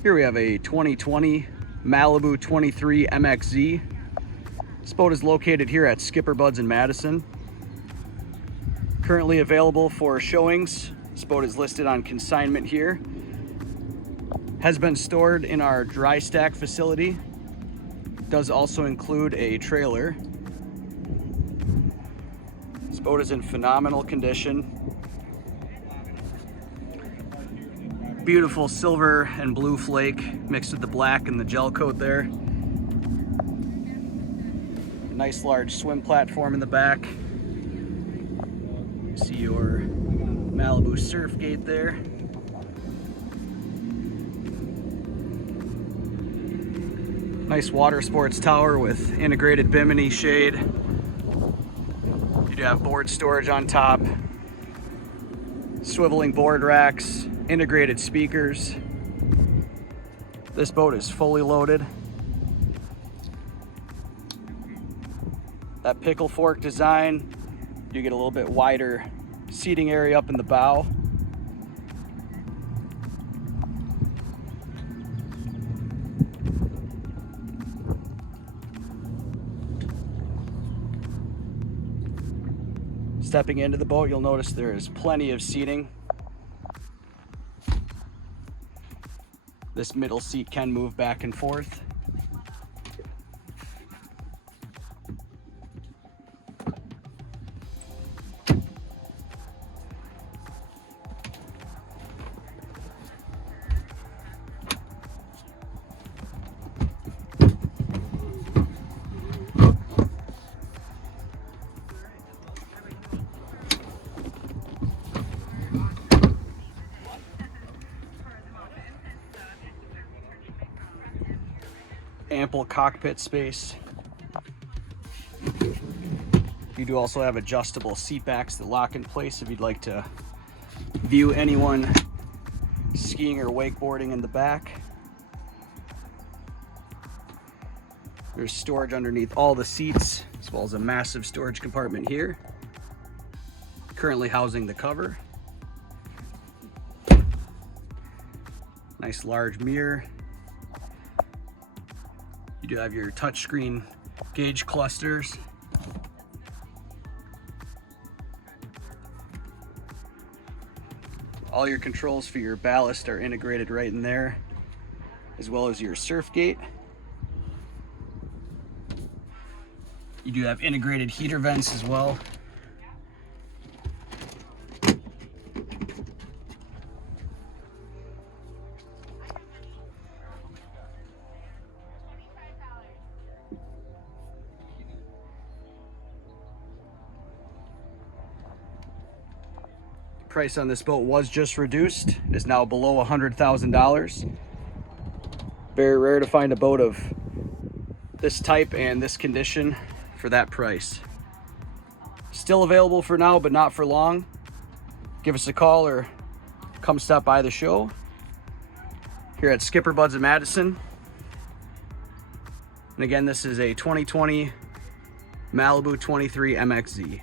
Here we have a 2020 Malibu 23MXZ. This boat is located here at SkipperBud's in Madison. Currently available for showings. This boat is listed on consignment here. Has been stored in our dry stack facility. Does also include a trailer. This boat is in phenomenal condition. Beautiful silver and blue flake mixed with the black and the gel coat there. Nice large swim platform in the back. See your Malibu surf gate there. Nice water sports tower with integrated bimini shade. You do have board storage on top. Swiveling board racks, integrated speakers. This boat is fully loaded. That pickle fork design, you get a little bit wider seating area up in the bow. Stepping into the boat, you'll notice there is plenty of seating. This middle seat can move back and forth. Ample cockpit space. You do also have adjustable seat backs that lock in place if you'd like to view anyone skiing or wakeboarding in the back. There's storage underneath all the seats, as well as a massive storage compartment here, currently housing the cover. Nice large mirror. You do have your touchscreen gauge clusters. All your controls for your ballast are integrated right in there, as well as your surf gate. You do have integrated heater vents as well. Price on this boat was just reduced. It is now below $100,000. Very rare to find a boat of this type and this condition for that price. Still available for now, but not for long. Give us a call or come stop by the show here at SkipperBud's in Madison. And again, this is a 2020 Malibu 23MXZ.